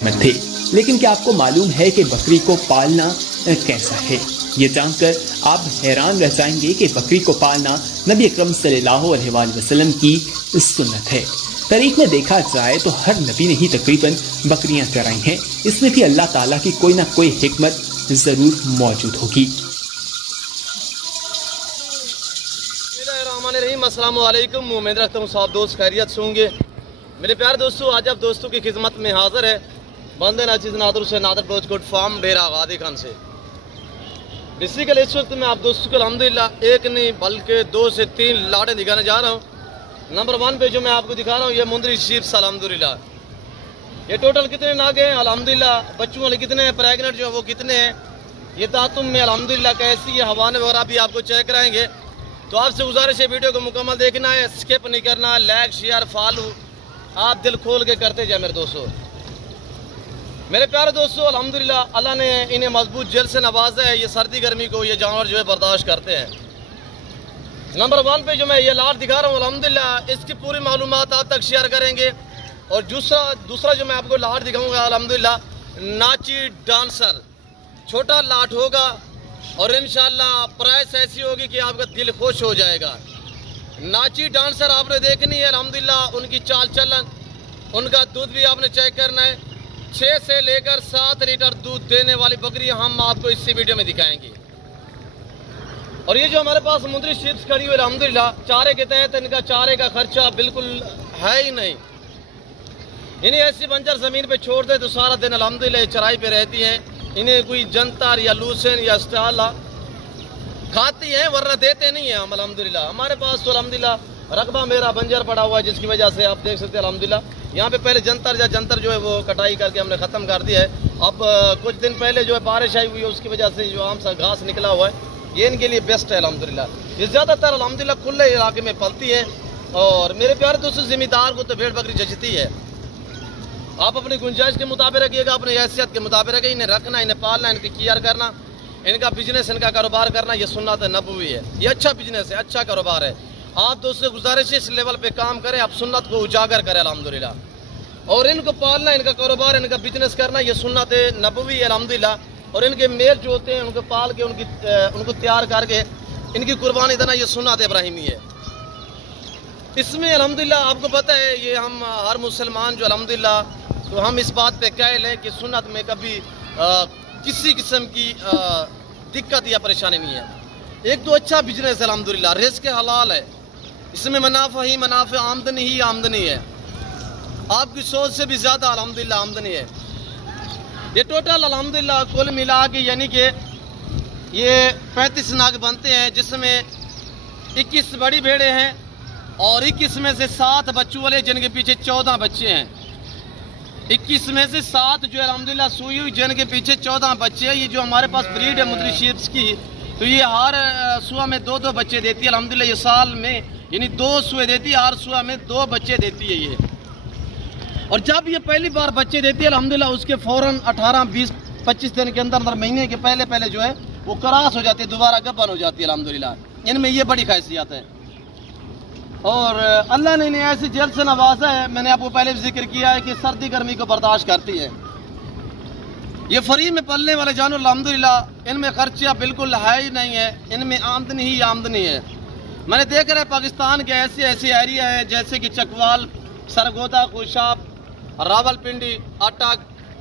में थे। लेकिन क्या आपको मालूम है कि बकरी को पालना कैसा है? ये जानकर आप हैरान रह जाएंगे कि बकरी को पालना नबी अकरम सल्लल्लाहु अलैहि वसल्लम की सुन्नत है। तारीख में देखा जाए तो हर नबी ने ही तकरीबन बकरियां चराई हैं। इसमें भी अल्लाह ताला की कोई ना कोई हिकमत जरूर मौजूद होगी। अस्सलाम वालेकुम, उम्मीद रखता हूँ सब दोस्त खैरियत से होंगे। मेरे प्यारे दोस्तों, आज आप दोस्तों की खिदमत में हाजिर है बंदे नाचिज नादर से नादर बोचकोट फार्म डेरा गादी खान से। बेसिकली इस वक्त मैं आप दोस्तों को अल्हम्दुलिल्लाह एक नहीं बल्कि 2 से 3 लाड़े दिखाने जा रहा हूँ। नंबर 1 पे जो मैं आपको दिखा रहा हूँ ये मुंदरी शीप्स अल्हम्दुलिल्लाह। ये टोटल कितने नागे हैं अल्हम्दुलिल्लाह, बच्चों वाले कितने हैं, प्रेगनेंट जो है वो कितने हैं, ये तातुम में अल्हम्दुलिल्लाह कैसी है, हवाने वगैरह भी आपको चेक कराएंगे। तो आपसे गुजारिश है वीडियो को मुकम्मल देखना है, स्किप नहीं करना है, लाइक शेयर फॉलो आप दिल खोल के करते जाए। मेरे दोस्तों, मेरे प्यारे दोस्तों, अल्हम्दुलिल्लाह अल्लाह ने इन्हें मजबूत जेल से नवाजा है। ये सर्दी गर्मी को ये जानवर जो है बर्दाश्त करते हैं। नंबर 1 पे जो मैं ये लाट दिखा रहा हूँ अल्हम्दुलिल्लाह इसकी पूरी मालूमात आप तक शेयर करेंगे। और दूसरा जो मैं आपको लाट दिखाऊंगा अल्हम्दुलिल्लाह नाची डांसर छोटा लाट होगा और इंशाल्लाह प्राइस ऐसी होगी कि आपका दिल खुश हो जाएगा। नाची डांसर आपने देखनी है अल्हम्दुलिल्लाह, उनकी चाल चलन, उनका दूध भी आपने चेक करना है। 6 से लेकर 7 लीटर दूध देने वाली बकरी हम आपको इसी वीडियो में दिखाएंगे। और ये जो हमारे पास मुंदरी शीप्स खड़ी हुई अल्हम्दुलिल्लाह, चारे के तहत इनका चारे का खर्चा बिल्कुल है ही नहीं। इन्हें ऐसी बंजर ज़मीन पे छोड़ दे तो सारा दिन अल्हम्दुलिल्लाह चराई पे रहती हैं। इन्हें कोई जनतर या लूसन या स्टाला खाती हैं, वरना देते नहीं हैं हम अल्हम्दुलिल्लाह। हमारे पास तो अल्हम्दुलिल्लाह रकबा मेरा बंजर पड़ा हुआ है, जिसकी वजह से आप देख सकते हैं अल्हम्दुलिल्लाह यहाँ पे पहले जंतर जो है वो कटाई करके हमने ख़त्म कर दिया है। अब कुछ दिन पहले जो है बारिश आई हुई है, उसकी वजह से जो आम सा घास निकला हुआ है ये इनके लिए बेस्ट है अल्हम्दुलिल्लाह। ये ज़्यादातर अल्हम्दुलिल्लाह खुले इलाके में पलती है। और मेरे प्यारे दोस्तों, ज़िम्मेदार को तो भेड़ बकरी जचती है। आप अपनी गुंजाइश के मुताबिक रखिएगा, अपनी हैसियत के मुताबिक रखिए। इन्हें रखना, इन्हें पालना, इनकी केयर करना, इनका बिजनेस, इनका कारोबार करना ये सुन्नत नबवी है। ये अच्छा बिजनेस है, अच्छा कारोबार है। आप दोस्तों गुजारिश इस लेवल पे काम करें, आप सुन्नत को उजागर करें अल्हम्दुलिल्लाह। और इनको पालना, इनका कारोबार, इनका बिजनेस करना ये सुन्नत नबवी है अल्हम्दुलिल्लाह। और इनके मेल जो होते हैं उनको पाल के उनको तैयार करके इनकी कुर्बानी देना ये सुन्नत इब्राहिमी है। इसमें अल्हम्दुलिल्लाह आपको पता है ये हम हर मुसलमान जो अल्हम्दुलिल्लाह तो हम इस बात पे कह लें कि सुन्नत में कभी किसी किस्म की दिक्कत या परेशानी नहीं है। एक तो अच्छा बिजनेस है अल्हम्दुलिल्लाह, रिज़्क़ हलाल है, इसमें मुनाफा ही मुनाफा, आमदनी ही आमदनी है। आपकी सोच से भी ज़्यादा अल्हम्दुलिल्लाह आमदनी है। ये टोटल अल्हम्दुलिल्लाह कुल मिला के यानी कि ये 35 नाग बनते हैं, जिसमें 21 बड़ी भेड़ें हैं और 21 में से 7 बच्चों वाले, जिनके पीछे 14 बच्चे हैं। 21 में से 7 जो अल्हम्दुलिल्लाह सुई हुई, जिनके पीछे 14 बच्चे हैं। ये जो हमारे पास ब्रीड है मुंदरी शीप्स की, तो ये हर सुआ में 2-2 बच्चे देती है अल्हम्दुलिल्लाह। ये साल में यानी 2 सुए देती है, हर सुआ में 2 बच्चे देती है ये। और जब ये पहली बार बच्चे देती है अल्हम्दुलिल्लाह, उसके फ़ौरन 18, 20, 25 दिन के अंदर महीने के पहले जो है वो क्रॉस हो जाती है, दोबारा गब्बन हो जाती है अल्हम्दुलिल्लाह। इनमें ये बड़ी खासियत है। और अल्लाह ने इन्हें ऐसी जेल से नवाजा है, मैंने आपको पहले भी जिक्र किया है कि सर्दी गर्मी को बर्दाश्त करती है। ये फ्री में पलने वाले जानवर अल्हम्दुलिल्लाह, इनमें खर्चा बिल्कुल है ही नहीं है, इनमें आमदनी ही आमदनी है। मैंने देख रहा है पाकिस्तान के ऐसे एरिया है जैसे कि चकवाल, सरगोदा, खुशाब, रावलपिंडी, अटक,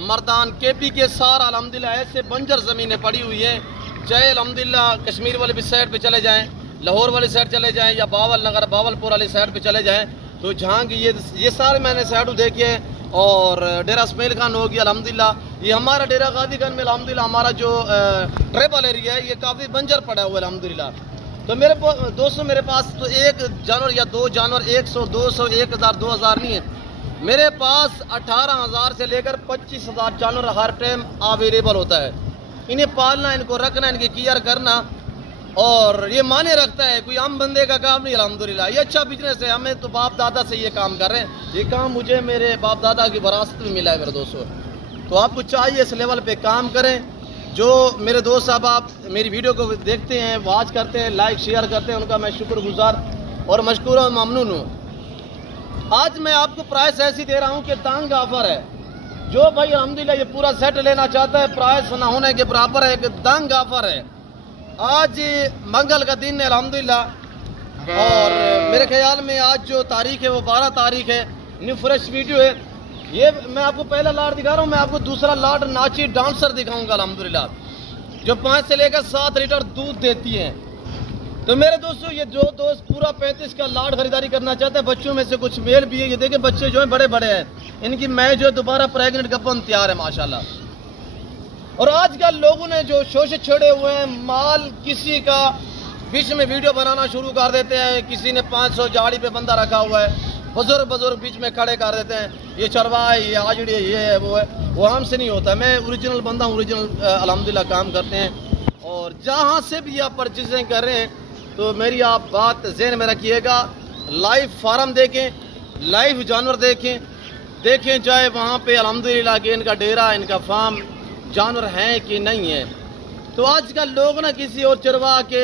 मर्दान, KP के सारा अल्हम्दुलिल्लाह ऐसे बंजर ज़मीनें पड़ी हुई हैं। चाहे अल्हम्दुलिल्लाह कश्मीर वाले भी साइड पे चले जाएं, लाहौर वाली साइड चले जाएं, या बावल नगर बावलपुर वाली साइड पे चले जाएं, तो जहाँ की ये सारे मैंने साइड देखे हैं। और डेरा इस्माइल खान हो गया अल्हम्दुलिल्लाह, ये हमारा डेरा गादी खान में अल्हम्दुलिल्लाह हमारा जो ट्राइबल एरिया है ये काफ़ी बंजर पड़ा हुआ है अल्हम्दुलिल्लाह। तो मेरे दोस्तों, मेरे पास तो एक जानवर या 2 जानवर 100, 200, 1000, 2000 नहीं है। मेरे पास 18,000 से लेकर 25,000 जानवर हर टाइम अवेलेबल होता है। इन्हें पालना, इनको रखना, इनकी केयर करना, और ये माने रखता है, कोई आम बंदे का काम नहीं अल्हम्दुलिल्लाह। ये अच्छा बिजनेस है, हमें तो बाप दादा से ये काम कर रहे हैं। ये काम मुझे मेरे बाप दादा की विरासत में मिला है मेरे दोस्तों। तो आपको चाहिए इस लेवल पे काम करें। जो मेरे दोस्त साहब आप मेरी वीडियो को देखते हैं, वॉच करते हैं, लाइक शेयर करते हैं, उनका मैं शुक्रगुजार और मशकूर और ममनून हूँ। आज मैं आपको प्राइस ऐसी दे रहा हूँ कि तंग ऑफर है। जो भाई अल्हम्दुलिल्लाह ये पूरा सेट लेना चाहता है, प्राइस ना होने के बराबर है, एक दंग ऑफर है। आज मंगल का दिन है अल्हम्दुलिल्लाह, और मेरे ख्याल में आज जो तारीख है वो 12 तारीख है। न्यू फ्रेश वीडियो है ये। मैं आपको पहला लाट दिखा रहा हूँ, मैं आपको दूसरा लाट नाची डांसर दिखाऊंगा अल्हम्दुलिल्लाह, जो 5 से लेकर 7 लीटर दूध देती हैं। तो मेरे दोस्तों, ये जो दोस्त पूरा 35 का लाट खरीदारी करना चाहते हैं, बच्चों में से कुछ मेल भी है। ये देखें बच्चे जो है बड़े बड़े हैं, इनकी मैं जो है दोबारा प्रेग्नेंट गप्पन तैयार है माशाल्लाह। और आजकल लोगों ने जो शोषे छेड़े हुए हैं, माल किसी का बीच में वीडियो बनाना शुरू कर देते हैं, किसी ने 500 जाड़ी पे बंदा रखा हुआ है, बुजुर्ग बीच में खड़े कर देते हैं, ये चरवाहा है, ये आजड़ी है, ये है, वो है। वो हमसे नहीं होता। मैं ओरिजिनल बंदा हूँ, ओरिजिनल अल्हम्दुलिल्लाह काम करते हैं। और जहाँ से भी आप परचेजिंग कर रहे हैं तो मेरी आप बात ज़हन में रखिएगा, लाइव फार्म देखें, लाइव जानवर देखें चाहे वहाँ पे अल्हम्दुलिल्लाह कि इनका डेरा, इनका फार्म जानवर हैं कि नहीं है। तो आजकल लोग ना किसी और चरवाहा के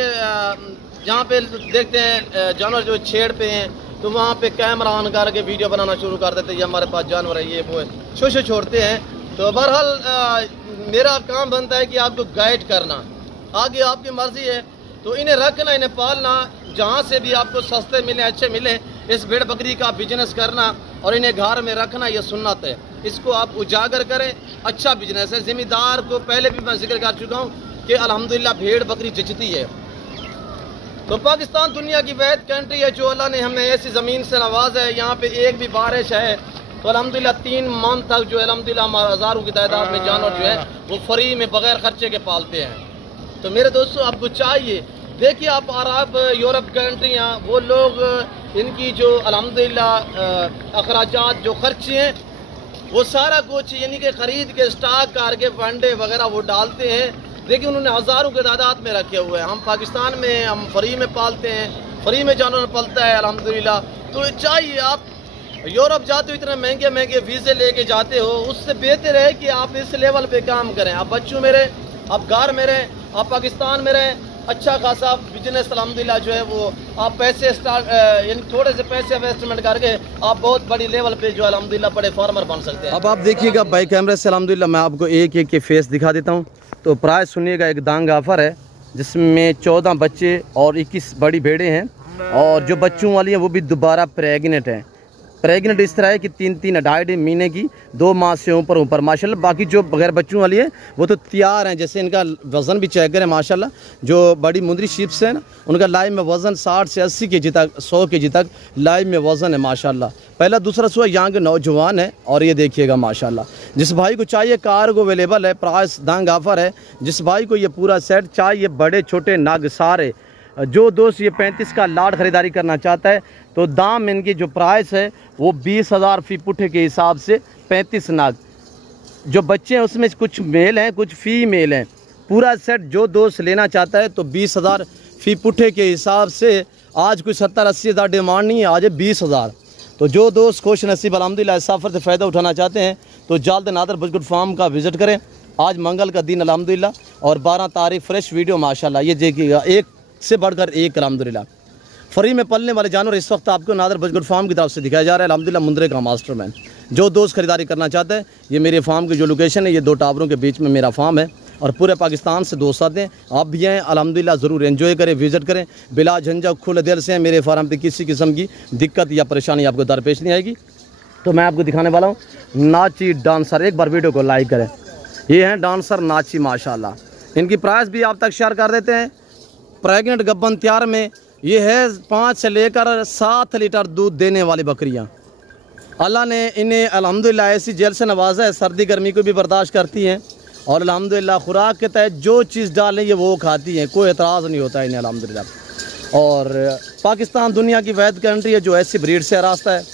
जहाँ पे देखते हैं जानवर जो छेड़ पे हैं, तो वहाँ पे कैमरा ऑन करके वीडियो बनाना शुरू कर देते हैं, ये हमारे पास जानवर है, ये वो है, शोषे छोड़ते हैं। तो बहरहाल मेरा काम बनता है कि आपको गाइड करना, आगे आपकी मर्जी है। तो इन्हें रखना, इन्हें पालना, जहाँ से भी आपको सस्ते मिले, अच्छे मिले, इस भेड़ बकरी का बिजनेस करना और इन्हें घर में रखना, यह सुन्नत है। इसको आप उजागर करें, अच्छा बिजनेस है। जिम्मेदार को पहले भी मैं जिक्र कर चुका हूँ कि अल्हम्दुलिल्लाह भेड़ बकरी जचती है। तो पाकिस्तान दुनिया की वैद कंट्री है, जो अल्लाह ने हमें ऐसी ज़मीन से नवाजा है, यहाँ पे एक भी बारिश है तो अल्हम्दुलिल्लाह 3 मंथ तक जो है अल्हम्दुलिल्लाह हमारा हज़ारों की तादाद में जानवर जो है वो फ्री में बगैर खर्चे के पालते हैं। तो मेरे दोस्तों, आपको चाहिए, देखिए आप अरब यूरोप कंट्रियाँ, वो लोग इनकी जो अल्हम्दुलिल्लाह अखराजात जो खर्चे हैं वो सारा कुछ यानी कि ख़रीद के स्टॉक करके वनडे वगैरह वो डालते हैं। देखिए उन्होंने हज़ारों के तादाद में रखे हुए हैं। हम पाकिस्तान में हम फ्री में पालते हैं, फ्री में जानवर पलता है अल्हम्दुलिल्लाह। तो चाहिए, आप यूरोप जाते हो इतने महंगे महंगे वीज़े लेके जाते हो, उससे बेहतर है कि आप इस लेवल पे काम करें। आप बच्चों में रहें, आप घर में रहें, आप पाकिस्तान में रहें, अच्छा खासा बिजनेस अल्हम्दुलिल्लाह जो है वो आप पैसे स्टार्ट यानी थोड़े से पैसे इन्वेस्टमेंट करके आप बहुत बड़ी लेवल पे जो अल्हम्दुलिल्लाह बड़े फार्मर बन सकते हैं। अब आप देखिएगा बाई कैमरे से अल्हम्दुलिल्लाह मैं आपको एक एक के फेस दिखा देता हूँ। तो प्राइस सुनिएगा, एक दांग ऑफर है जिसमें 14 बच्चे और 21 बड़ी भेड़ें हैं, और जो बच्चों वाली हैं वो भी दोबारा प्रेग्नेंट हैं। प्रेग्नेंट इस तरह है कि 3-3 2.5 महीने की, 2 माह से ऊपर माशाल्लाह। बाकी जो बगैर बच्चों वाली है वो तो तैयार हैं। जैसे इनका वज़न भी चेक करें माशाल्लाह, जो बड़ी मुंदरी शीप्स हैं ना, उनका लाइव में वज़न 60 से 80 केजी तक, 100 केजी तक लाइव में वज़न है माशाल्लाह। पहला दूसरा सुबह यहाँ के नौजवान है। और ये देखिएगा माशाल्लाह, जिस भाई को चाहिए कार्गो अवेलेबल है, प्राइस दांग ऑफर है। जिस भाई को ये पूरा सेट चाहिए, बड़े छोटे नाग सारे, जो दोस्त ये 35 का लाट ख़रीदारी करना चाहता है, तो दाम इनकी जो प्राइस है वो 20,000 फी पुठे के हिसाब से 35 नाग। जो बच्चे हैं उसमें कुछ मेल हैं, कुछ फीमेल हैं। पूरा सेट जो दोस्त लेना चाहता है तो 20,000 फी पुठे के हिसाब से। आज कोई 70-80 हज़ार डिमांड नहीं है, आज है 20,000। तो जो दोस्त खुश नसीब अल्हम्दुलिल्लाह इस सफ़र से फ़ायदा उठाना चाहते हैं तो जल्द नादर बजगुड फार्म का विज़िट करें। आज मंगल का दिन अल्हम्दुलिल्लाह, और 12 तारीख फ्रेश वीडियो माशाल्लाह। ये देखिएगा, एक से बढ़कर एक अल्हम्दुलिल्लाह। फ्री में पलने वाले जानवर इस वक्त आपको नादर बजगुड फार्म की तरफ से दिखाया जा रहा है अल्हम्दुलिल्लाह, मुंद्रे का मास्टरमैन। जो दोस्त खरीदारी करना चाहते हैं, ये मेरे फार्म की जो लोकेशन है, ये 2 टावरों के बीच में मेरा फार्म है, और पूरे पाकिस्तान से दोस्त आते हैं। आप भी हैं अल्हम्दुलिल्लाह, ज़रूर एंजॉय करें, विज़िट करें, बिला झंझट खुले दिल से। मेरे फार्म पर किसी किस्म की दिक्कत या परेशानी आपको दरपेश नहीं आएगी। तो मैं आपको दिखाने वाला हूँ नाची डांसर। एक बार वीडियो को लाइक करें। ये हैं डांसर नाची माशाल्लाह। इनकी प्राइस भी आप तक शेयर कर देते हैं। प्रेग्नेंट गब्बन तैयार में ये है 5 से लेकर 7 लीटर दूध देने वाली बकरियां। अल्लाह ने इन्हें अल्हम्दुलिल्लाह ऐसी जेल से नवाजा है, सर्दी गर्मी को भी बर्दाश्त करती हैं, और अल्हम्दुलिल्लाह खुराक के तहत जो चीज़ डालें ये वो खाती हैं, कोई एतराज़ नहीं होता है इन्हें अल्हम्दुलिल्लाह। और पाकिस्तान दुनिया की वैद कंट्री है जो ऐसी ब्रीड से रास्ता है।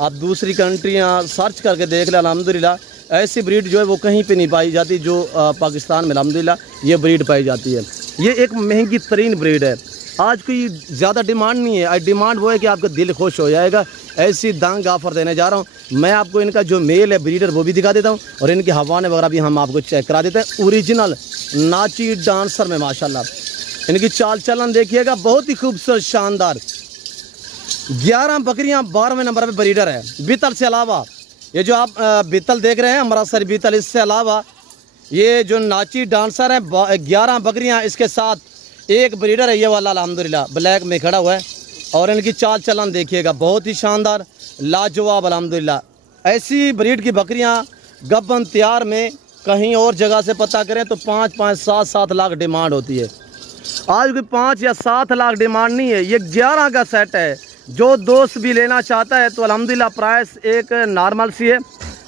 आप दूसरी कंट्रियाँ सर्च करके देख लें, अल्हम्दुलिल्लाह ऐसी ब्रीड जो है वो कहीं पे नहीं पाई जाती, जो पाकिस्तान में अल्हम्दुलिल्लाह ये ब्रीड पाई जाती है। ये एक महंगी तरीन ब्रीड है। आज कोई ज़्यादा डिमांड नहीं है, आज डिमांड वो है कि आपका दिल खुश हो जाएगा। ऐसी दांग ऑफर देने जा रहा हूँ। मैं आपको इनका जो मेल है ब्रीडर वो भी दिखा देता हूँ, और इनके हवाने वगैरह भी हम आपको चेक करा देते हैं। ओरिजिनल नाची डांसर में माशाल्लाह इनकी चाल चलन देखिएगा, बहुत ही खूबसूरत शानदार। 11 बकरियाँ 12वें नंबर पर ब्रीडर है। बितर से अलावा ये जो आप बीतल देख रहे हैं अमृतसरी बीतल, इससे अलावा ये जो नाची डांसर हैं 11 बकरियां, इसके साथ एक ब्रीडर है ये वाला अल्हम्दुलिल्लाह ब्लैक में खड़ा हुआ है। और इनकी चाल चलन देखिएगा, बहुत ही शानदार लाजवाब अल्हम्दुलिल्लाह। ऐसी ब्रीड की बकरियां गब्बन तैयार में कहीं और जगह से पता करें तो 5-5, 7-7 लाख डिमांड होती है। आज कोई 5 या 7 लाख डिमांड नहीं है, ये 11 का सेट है। जो दोस्त भी लेना चाहता है तो अल्हम्दुलिल्लाह प्राइस एक नॉर्मल सी है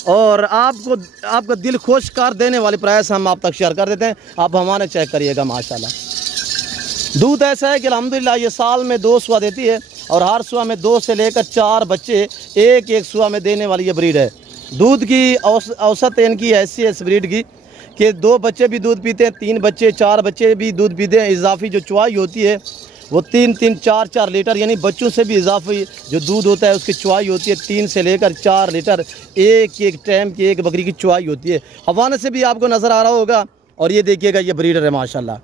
और आपको दिल खुश कर देने वाली प्राइस हम आप तक शेयर कर देते हैं। आप हमारे चेक करिएगा माशाल्लाह। दूध ऐसा है कि अल्हम्दुलिल्लाह ये साल में 2 सुआ देती है और हर सुआ में 2 से लेकर 4 बच्चे एक सुआ में देने वाली ये ब्रीड है। दूध की औसत इनकी ऐसी है इस ब्रीड की कि 2 बच्चे भी दूध पीते हैं, 3 बच्चे 4 बच्चे भी दूध पीते हैं। इजाफी जो चुवाई होती है वो 3-3, 4-4 लीटर, यानी बच्चों से भी इजाफी जो दूध होता है उसकी चुवाई होती है 3 से लेकर 4 लीटर एक टाइम की एक बकरी की चुवाई होती है। हवाने से भी आपको नज़र आ रहा होगा। और ये देखिएगा ये ब्रीडर है माशाल्लाह।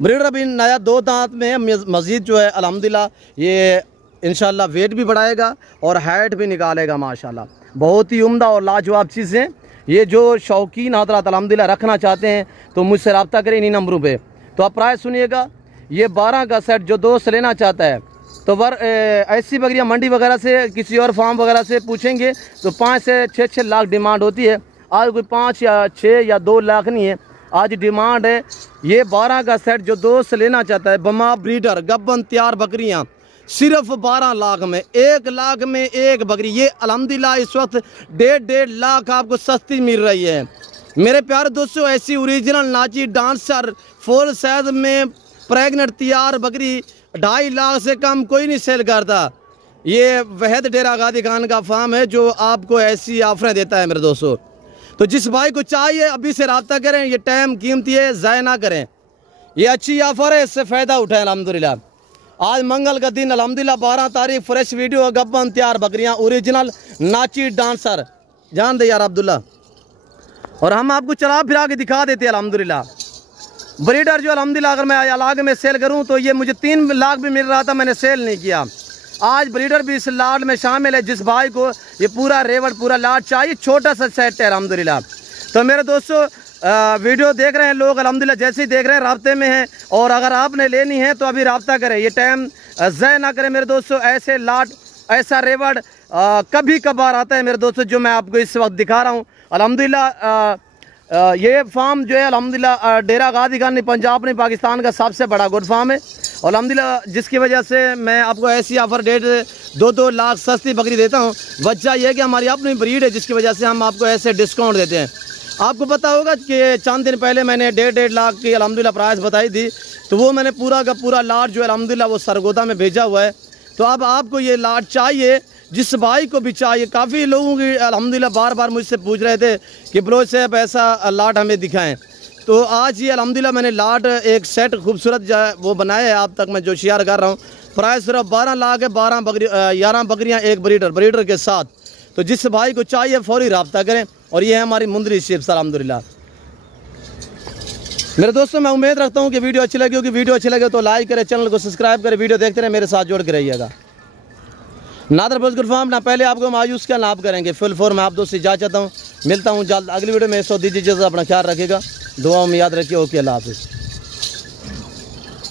ब्रीडर अभी नया 2 दांत में है। मज़ीद जो है अल्हम्दुलिल्लाह ये इंशाल्लाह वेट भी बढ़ाएगा और हाइट भी निकालेगा माशाल्लाह। बहुत ही उम्दा और लाजवाब चीज़ें। ये जो शौकीन हज़रात अल्हम्दुलिल्लाह रखना चाहते हैं तो मुझसे रब्ता करें इन्हीं नंबरों पे। तो आप प्राइस सुनिएगा, ये 12 का सेट जो दोस्त लेना चाहता है तो ऐसी बकरियां मंडी वगैरह से किसी और फार्म वगैरह से पूछेंगे तो 5 से 6 लाख डिमांड होती है। आज कोई 5 या 6 या 2 लाख नहीं है, आज डिमांड है। ये 12 का सेट जो दोस्त लेना चाहता है बमा ब्रीडर गब्बन तैयार बकरियां सिर्फ 12 लाख में, 1 लाख में एक बकरी। ये अल्हम्दुलिल्लाह इस वक्त 1.5 लाख आपको सस्ती मिल रही है मेरे प्यारे दोस्तों। ऐसी ओरिजिनल नाची डांसर फुल साइज में प्रेग्नेंट तैयार बकरी 2.5 लाख से कम कोई नहीं सेल करता। ये वहद डेरा गादी खान का फार्म है जो आपको ऐसी ऑफरें देता है मेरे दोस्तों। तो जिस भाई को चाहिए अभी से रब्ता करें, ये टाइम कीमती है, ज़ाया ना करें। ये अच्छी ऑफर है, इससे फ़ायदा उठाएं अल्हम्दुलिल्लाह। आज मंगल का दिन अल्हम्दुलिल्लाह 12 तारीख, फ्रेश वीडियो गब्बन तैयार बकरियां ओरिजिनल नाची डांसर, जान दे यार अब्दुल्ला। और हम आपको चला फिरा के दिखा देते हैं अल्हम्दुलिल्लाह। ब्रीडर जो अल्हम्दुलिल्लाह अगर मैं अलग में सेल करूं तो ये मुझे 3 लाख भी मिल रहा था, मैंने सेल नहीं किया। आज ब्रीडर भी इस लाट में शामिल है। जिस भाई को ये पूरा रेवड़ पूरा लाट चाहिए, छोटा सा सेट है अल्हम्दुलिल्लाह। तो मेरे दोस्तों वीडियो देख रहे हैं लोग अल्हम्दुलिल्लाह, जैसे ही देख रहे हैं राब्ते में हैं और अगर आपने लेनी है तो अभी राब्ता करें, ये टाइम ज़ाया ना करें मेरे दोस्तों। ऐसे लाट ऐसा रेवड़ कभी कभार आता है मेरे दोस्तों जो मैं आपको इस वक्त दिखा रहा हूँ अल्हम्दुलिल्लाह। ये फार्म जो है अल्हम्दुलिल्लाह डेरा गादी खान ने पंजाब ने पाकिस्तान का सबसे बड़ा गुड फार्म है अल्हम्दुलिल्लाह, जिसकी वजह से मैं आपको ऐसी ऑफर 1.5-2 लाख सस्ती बकरी देता हूँ। वजह यह है कि हमारी अपनी ब्रीड है जिसकी वजह से हम आपको ऐसे डिस्काउंट देते हैं। आपको पता होगा कि चंद दिन पहले मैंने 1.5 लाख की अल्हम्दुलिल्लाह प्राइस बताई थी, तो वो मैंने पूरा का पूरा लाट जो है अल्हम्दुलिल्लाह वो सरगोदा में भेजा हुआ है। तो अब आपको ये लाट चाहिए, जिस भाई को भी चाहिए। काफ़ी लोगों की अल्हम्दुलिल्लाह बार बार मुझसे पूछ रहे थे कि बलोच साहब ऐसा लाट हमें दिखाएं। तो आज ये अल्हम्दुलिल्लाह मैंने लाट एक सेट खूबसूरत जो है वो बनाया है, आप तक मैं जो शेयर कर रहा हूँ। प्राइस सिर्फ 12 लाख है, 11 बकरियाँ एक ब्रीडर के साथ। तो जिस भाई को चाहिए फौरी रब्ता करें। और ये है हमारी मुंदरी शिप्स अल्हम्दुलिल्लाह। मेरे दोस्तों मैं उम्मीद रखता हूँ कि वीडियो अच्छी लगी होगी। वीडियो अच्छी लगे तो लाइक करें, चैनल को सब्सक्राइब करें, वीडियो देखते रहे, मेरे साथ जोड़ के रहिएगा। नादर बजगुर फार्म ना पहले आपको मायूस क्या नाप करेंगे, फुल फॉर्म मैं आप दोस्त से जा चाहता हूँ। मिलता हूँ जल्द अगली वीडियो में। सो दीजिए, अपना ख्याल रखिएगा, दुआओं में याद रखिए। ओके, अल्लाह हाफिज़।